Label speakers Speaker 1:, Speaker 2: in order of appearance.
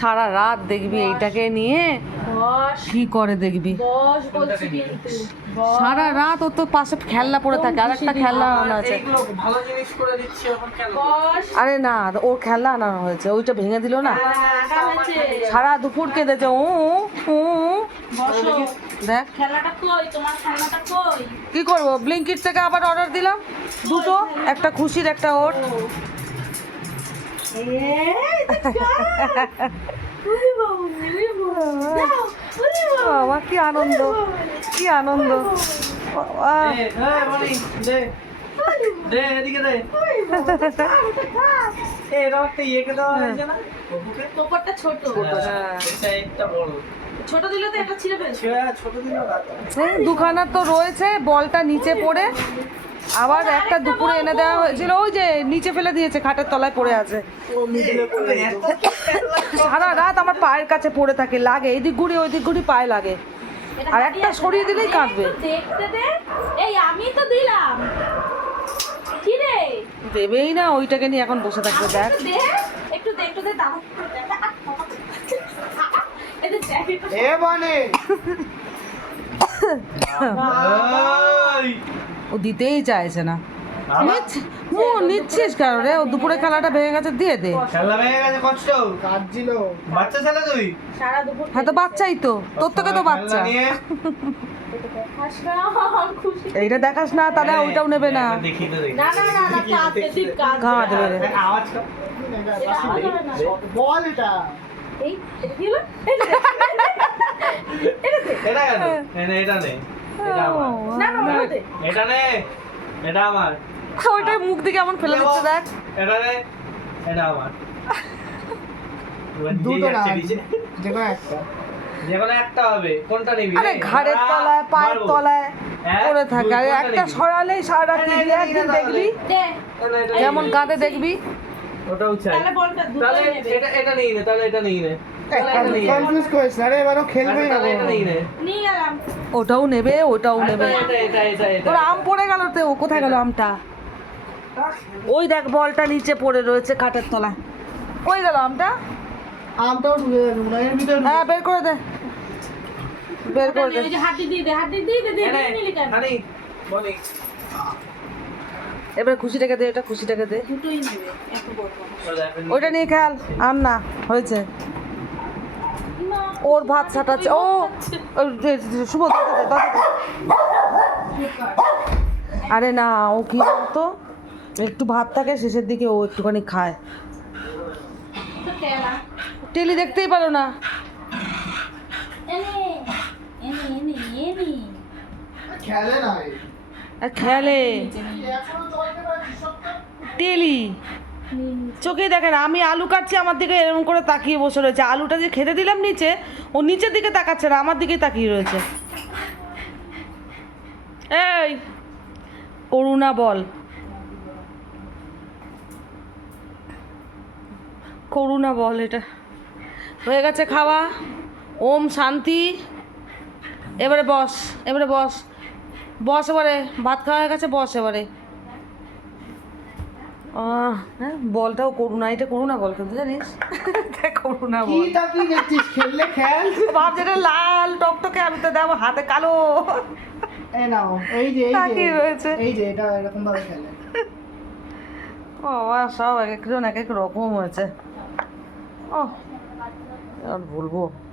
Speaker 1: সারা রাত দেখবি এইটাকে নিয়ে। কি করে দেখবি? সারা রাত ও তো পাশে খেলনা পড়ে থাকে আর একটা খেলনা আনানো আছে।
Speaker 2: এইগুলো ভালো জিনিস করে দিচ্ছি এখন কেন
Speaker 3: বস।
Speaker 1: আরে না ওর খেলনা আনানো হয়েছে ওইটা ভেঙে দিল না। সারা দুপুর কেঁদেছে ও ও দেখ।
Speaker 3: খেলাটা কই? তোমার
Speaker 1: কি করব? ব্লিঙ্কিট থেকে আবার অর্ডার দিলাম? দুটো একটা খুশির একটা ওর। বাবা কি আনন্দ কি আনন্দ।
Speaker 2: হ্যাঁ।
Speaker 1: এই দুখানা তো রয়েছে বলটা নিচে পড়ে। আবার একটা দুপুরে এনে দেওয়া হয়েছিল ওই যে নিচে ফেলে দিয়েছে খাটের তলায় পড়ে আছে। সারা রাত আমার পায়ের কাছে পড়ে থাকে লাগে এইদিক ঘুরি ওই দিক ঘুরি পায়ে লাগে। আর একটা। সরিয়ে দিলেই কাঁদবে।
Speaker 3: একটু দেখতে দে। এই আমি তো দিলাম।
Speaker 1: দেবেই না ওইটাকে নিয়ে এখন বসে থাকবে দেখ।
Speaker 3: একটু দে একটু দে দাও
Speaker 2: এ মনি।
Speaker 1: ও দিতেই চাইছে না। ও নিচ্ছিস কেন রে? ও দুপুরে খেলাটা ভেঙে গেছে দিয়ে দে।
Speaker 2: খেলা ভেঙে গেছে কষ্ট। বাচ্চা ছেলে তুই?
Speaker 3: সারা দুপুর
Speaker 1: হ্যাঁ তো বাচ্চাই তো। তোর থেকে তো বাচ্চা। এইটা দেখাস না তাহলে ওইটাও নেবে না।
Speaker 2: দেখি তো দেখি।
Speaker 3: না না না না কাঁদবে তুই কাঁদবে
Speaker 1: ঘা দেবে রে।
Speaker 2: আওয়াজ
Speaker 3: এটা আওয়াজ হবে না।
Speaker 4: বল এটা।
Speaker 3: এই এটা কি হলো? এটা এটা
Speaker 2: এটা এটা এটা নে এটা আমার।
Speaker 3: না না
Speaker 2: এটা নে এটা আমার।
Speaker 1: ওইটাই মুখ দিকে এমন ফেলে দিচ্ছে দেখ।
Speaker 2: এটা নে এটা আমার।
Speaker 4: দুটো না একটা।
Speaker 2: হবে কোনটা নিবি?
Speaker 1: আরে ঘাড়ের তলায় পায়ের তলায়
Speaker 2: হ্যাঁ?
Speaker 1: পড়ে থাকে। আর একটা সারা টিভি একদিন দেখবি। যেমন। কাঁদে দেখবি।
Speaker 2: ওটাও চাই।
Speaker 3: তাহলে।
Speaker 2: এটা এটা নিয়ে নে তাহলে এটা নিয়ে নে তাহলে এটা নিয়ে নে।
Speaker 1: ওটাও নেবে ওটাও নেবে তোর আম পড়ে গেল তো ও কোথায় গেল আমটা ওই দেখ বলটা নিচে পড়ে রয়েছে কাঠের তলায় কই গেল আমটা
Speaker 4: আমটাও ঢুকে যাবে হ্যাঁ
Speaker 1: বের করে দে বের করে দে
Speaker 3: হাড্ডি দিয়ে দে, হাড্ডি দিয়ে দে, কেন?
Speaker 2: বলি।
Speaker 1: এবার খুশিটাকে দে এটা খুশিটাকে দে
Speaker 3: দুটোই নেবে।
Speaker 1: ওইটা নিয়ে খেয়াল আন না হয়েছে ওর ভাত ছাটাচ্ছে ও শুভ। আরে না ও কি বলতো একটু ভাত থাকে শেষের দিকে ও একটুখানি খায় টেলি দেখতেই পারো না।
Speaker 4: খেলে?
Speaker 1: টেলি চোখেই দেখে না। আমি আলু কাটছি, আমার দিকে এরকম করে তাকিয়ে বসে রয়েছে। আলুটা যে খেতে দিলাম নিচে, ও নিচের দিকে তাকাচ্ছে না, আমার দিকেই তাকিয়ে রয়েছে। এই করুণা বল। করুণা বল এটা। হয়ে গেছে খাওয়া। ওম শান্তি। এবারে বস এবারে বস। বস এবারে, ভাত খাওয়া হয়ে গেছে, বস এবারে। হ্যাঁ বলটাও করুণা এটা করুণা বল কিন্তু জানিস? করুণা বল।
Speaker 4: তাকিয়ে দেখছিস? খেললে খেল।
Speaker 1: যেটা লাল টকটকে আমি তো দেবো হাতে কালো।
Speaker 4: এই নাও এই যে এই যে
Speaker 1: রয়েছে।
Speaker 4: এই যে এটা এরকম ভাবে খেলে
Speaker 1: সব এক একজন এক এক রকম হয়েছে। ও আর বলব।